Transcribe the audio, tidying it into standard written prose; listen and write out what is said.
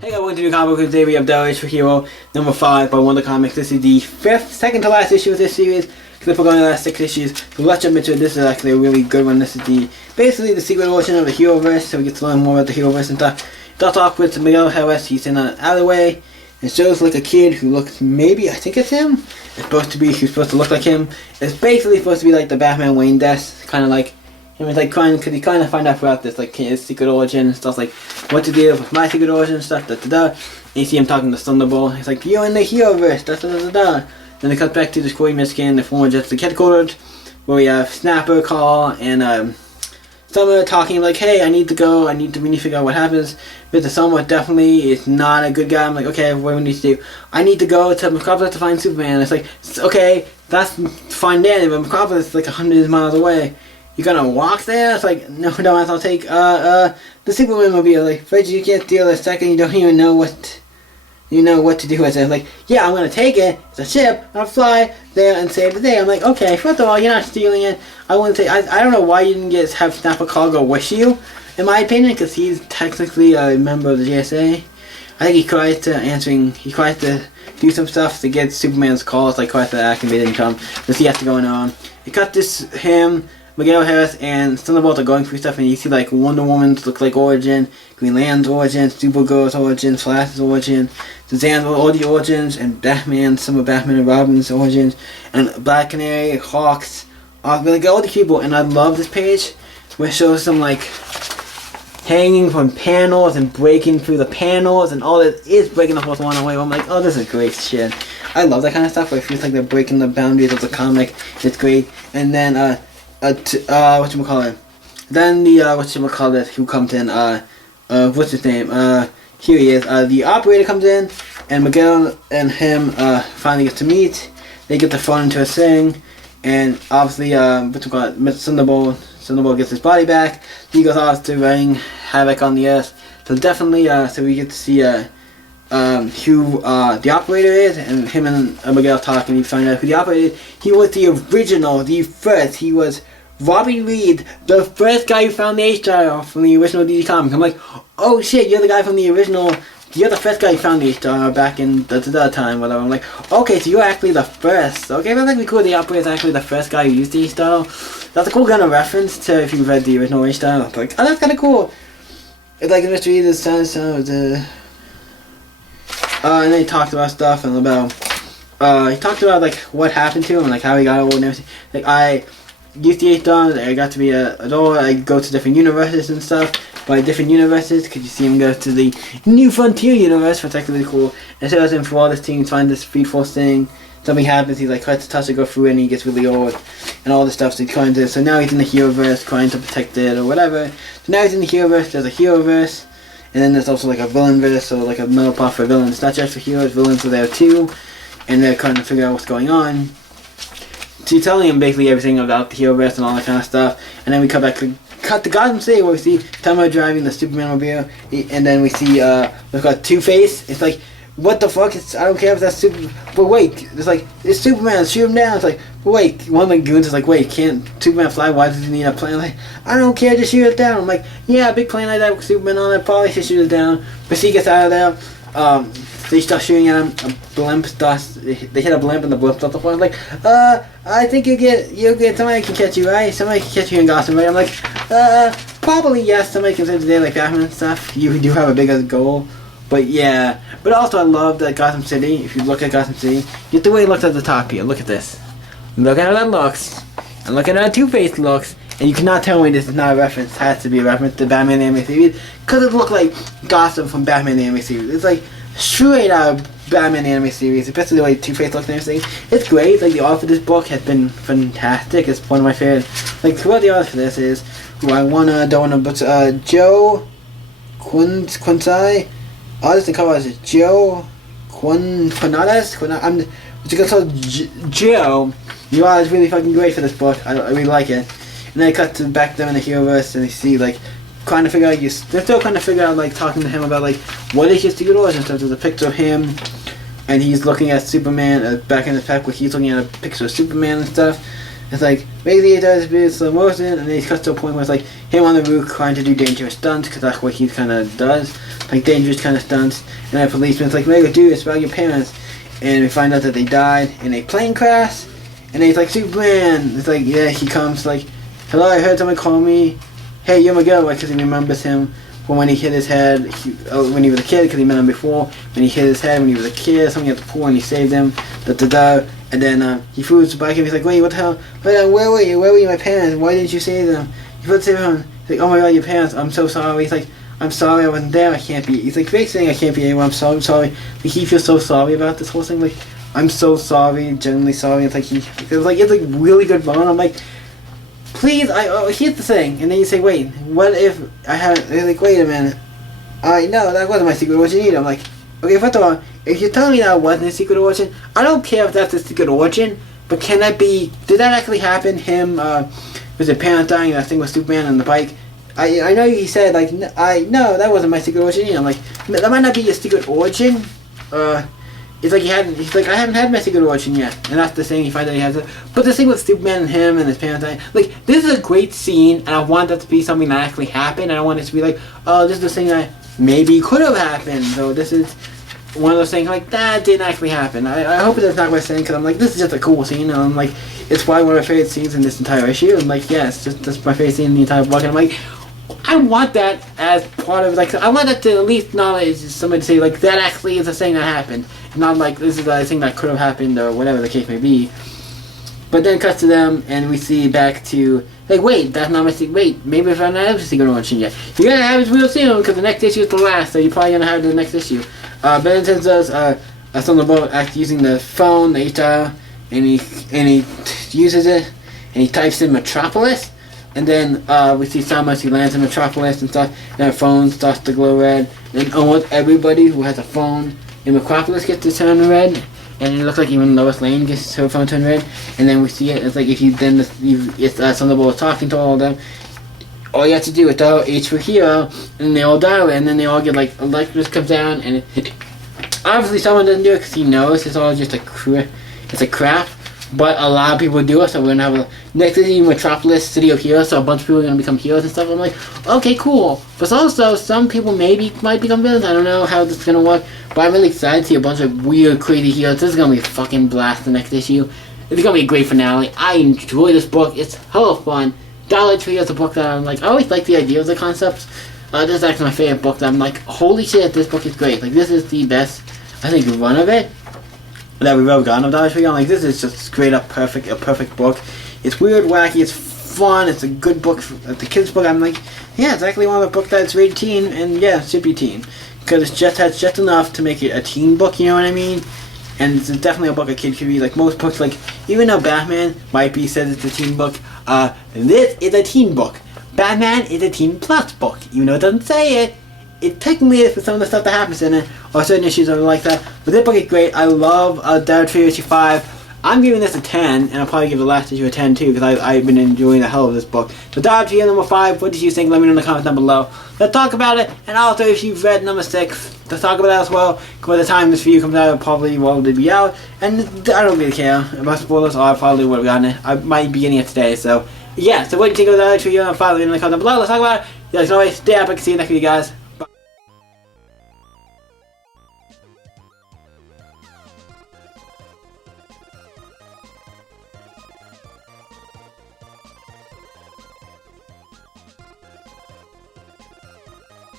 Hey guys, welcome to New Comic Book. Today we have Double H for Hero number 5 by Wonder Comics. This is the second to last issue of this series. Because we're going to the last 6 issues. So let's jump into it. This is actually a really good one. This is basically the secret origin of the heroverse. So we get to learn more about the heroverse and stuff. It starts off with Miguel Harris. He's in an alleyway. It shows like a kid who looks, maybe, I think it's him. It's supposed to be, he's supposed to look like him. It's basically supposed to be like the Batman Wayne desk. Kind of like him. It's like crying because he kind of find out throughout this, like his secret origin and stuff, like what to do with my secret origin and stuff, And you see him talking to Thunderbolt. He's like, you're in the heroverse, Then it cuts back to the Square Michigan, the former Justice headquarters, where we have Snapper, Carl, and Summer talking like, hey, I need to go, we need to figure out what happens. Mr. Summer definitely is not a good guy. I'm like, okay, what do we need to do? I need to go to Metropolis to find Superman. It's like, okay, that's fine Danny, but Metropolis is like 100 miles away. You gonna walk there? It's like, no, I'll take the Superman mobile. Like, Fred, you can't steal a second, you don't even know what to do with it. Like, yeah, I'm gonna take it, it's a ship, I'll fly there and save the day. I'm like, okay, first of all, you're not stealing it. I don't know why you didn't have Snapper Cargo with you, in my opinion, because he's technically a member of the GSA. I think he tries to do some stuff to get Superman's calls, like tries to activate income, to see what's going on. He cut him, Miguel Harris and Thunderbolt are going through stuff, and you see like Wonder Woman's look like origin, Green Lantern's origin, Supergirl's origin, Flash's origin, Shazam's all the origins, and Batman, some of Batman and Robin's origins, and Black Canary, Hawks, like all the people. And I love this page where it shows them like hanging from panels and breaking through the panels, and all that is breaking the fourth one away. I'm like, oh, this is great shit. I love that kind of stuff where it feels like they're breaking the boundaries of the comic. It's great. And then whatchamacallit. Then the whatchamacallit who comes in, what's his name? Here he is. The operator comes in, and Miguel and him finally get to meet. They get the phone into a thing, and obviously Mr. Thunderbolt gets his body back. He goes off to wreak havoc on the earth. So definitely, so we get to see who the operator is, and him and Miguel talk, and you find out who the operator is. He was the original, the first. He was Robbie Reed, the first guy who found the H-Star from the original DC comic. I'm like, oh shit, you're the guy from the original. You're the first guy who found the H-Star back in the time, whatever. I'm like, okay, so you're actually the first. Okay, that's actually cool. The operator is actually the first guy who used the H-Star. That's a cool kind of reference to if you read the original H-Star. Like, oh, that's kind of cool. It's like the mystery of the sun, and then he talked about stuff and about he talked about like what happened to him and like how he got old and everything. Like, I used the H-Star, I got to be a adult, I go to different universes and stuff. By different universes, because you see him go to the New Frontier universe, which is actually really cool. And so him for all this team, find this Speed Force thing. Something happens, he like tries to touch it, go through it, and he gets really old. And all this stuff, so he's trying to, so now he's in the heroverse, trying to protect it or whatever. So now he's in the heroverse, there's a heroverse. And then there's also like a villainverse, or like a middle part for villains. It's not just for heroes, villains are there too. And they're trying to figure out what's going on. So you're telling him basically everything about the heroverse and all that kind of stuff. And then we cut to Gotham City, where we see Tomo driving the Superman mobile. And then we see, we've got Two-Face. It's like, what the fuck? I don't care if that's but wait, it's like, it's Superman, shoot him down. It's like, but wait, one of the goons is like, wait, can't Superman fly? Why does he need a plane? Like, I don't care, just shoot it down. I'm like, yeah, a big plane like that with Superman on it, probably should shoot it down. But he gets out of there, they start shooting at him, a blimp starts, they hit a blimp and the blimp starts to fly. I'm like, I think you'll get, somebody can catch you, right? Somebody can catch you in Gotham, right? I'm like, probably yes, somebody can save the day like Batman and stuff. You do have a bigger goal. But yeah, but also I love that Gotham City, if you look at Gotham City, get the way it looks at the top here, look at this. Look at how that looks, and look at how Two-Face looks, and you cannot tell me this is not a reference. It has to be a reference to Batman the Animated Series, because it looked like Gotham from Batman the Animated Series. It's like straight out of Batman the Animated Series, especially the way Two-Face looks and everything. It's great, like the art for this book has been fantastic. It's one of my favorite, like what the art for this is, who I don't wanna, but Joe Quincy. Artist and cover is Joe Quinonez. I'm what's it called? Joe. You are really fucking great for this book. I really like it. And then I cut to back them in the heroverse, and they see like trying to figure out. They're still trying to figure out, like talking to him about like what is his secret origin stuff. There's a picture of him, and he's looking at Superman back in his pack where he's looking at a picture of Superman and stuff. It's like, basically it does a bit of slow motion, and then he cuts to a point where it's like him on the roof trying to do dangerous stunts, because that's what he kind of does. like dangerous kind of stunts. And a policeman's like, "What do this about your parents?" And we find out that they died in a plane crash. And he's like, "Superman." It's like, yeah, he comes like, "Hello, I heard someone call me. Hey, you're my girl," because he remembers him from when he hit his head when he was a kid, because he met him before. When he hit his head when he was a kid, something at the pool, and he saved him. And then he threw his bike, and he's like, "Wait, what the hell? Where were you? Where were you, my parents? Why didn't you save them? You put save them." He's like, "Oh my God, your parents! I'm so sorry." He's like, "I'm sorry, I wasn't there. I can't be." He's like, "Big saying I can't be anywhere. I'm so sorry." Like, he feels so sorry about this whole thing. Like, "I'm so sorry, genuinely sorry." It's like it's like really good fun. I'm like, please, here's the thing. And then you say, "Wait, what if I haven't?" They're like, "Wait a minute. No, that wasn't my secret origin either." I'm like, okay, first of all, if you're telling me that wasn't a secret origin, I don't care if that's a secret origin, but can that be, did that actually happen? Him, was it parent dying, that thing with Superman on the bike? I know he said, like, no, that wasn't my secret origin either. I'm like, that might not be your secret origin. It's like he's like, "I haven't had my secret origin yet." And that's the thing, he finds out he has it. But the thing with Superman and him and his parents dying, like, this is a great scene, and I want that to be something that actually happened. I don't want it to be like, oh, this is the thing that maybe could have happened. So this is one of those things, like, that didn't actually happen. I hope that's not what I'm saying, because I'm like, this is just a cool scene, and I'm like, it's probably one of my favorite scenes in this entire issue. And like, yeah, it's just my favorite scene in the entire book, and I'm like, I want that as part of, like, I want that to at least knowledge somebody to say, like, that actually is a thing that happened. Not like, this is a thing that could have happened, or whatever the case may be. But then it cuts to them, and we see back to, like, wait, that's not my secret. Wait, maybe if I don't have a secret origin yet. You're gonna have it real soon, because the next issue is the last, so you're probably gonna have the next issue. Ben sends us on the boat using the phone, the HR, and he uses it, and he types in Metropolis. And then we see Samus, he lands in Metropolis and stuff, and her phone starts to glow red. And almost everybody who has a phone in Metropolis gets to turn red. And it looks like even Lois Lane gets her phone turned red. And then we see it, it's like if you then, it's Thunderbolt talking to all of them. All you have to do is dial H for hero, and they all dial it, and then they all get, like, Electros comes down, and obviously someone doesn't do it because he knows it's all just it's a crap. But a lot of people do it, so we're gonna have a next issue, Metropolis, City of Heroes, so a bunch of people are gonna become heroes and stuff. I'm like, okay, cool. But also, some people might become villains. I don't know how this is gonna work, but I'm really excited to see a bunch of weird, crazy heroes. This is gonna be a fucking blast. The next issue, it's gonna be a great finale. I enjoy this book. It's hella fun. Dollar Tree is a book that I'm like, I always like the idea of the concepts. This is actually my favorite book. That I'm like, holy shit, this book is great. Like, this is the best, I think, run of it that we've ever gotten of Dollar Tree. I'm like, this is just straight up a perfect book. It's weird, wacky, it's fun, it's a good book, the kids book. I'm like, yeah, it's actually one of the books that's rated teen, and yeah, it should be teen. Because it has just enough to make it a teen book, you know what I mean? And it's definitely a book a kid could read. Like most books, like, even though Batman might be said it's a teen book, this is a teen book. Batman is a teen plus book. Even though it doesn't say it, it technically is for some of the stuff that happens in it, or certain issues are like that. But this book is great. I love Dollar Tree issue 5. I'm giving this a 10, and I'll probably give the last issue a 10 too, because I've been enjoying the hell of this book. So Dollar Tree number 5, what did you think? Let me know in the comments down below. Let's talk about it, and also if you've read number 6, let's talk about that as well. By the time this video comes out, it'll probably be out, and I don't really care about spoilers, or I probably would have gotten it. I might be getting it today, so yeah. So what do you think of Dollar Tree number 5? Let me know in the comments down below. Let's talk about it. Yeah, as always, stay up. I can see you next video, guys.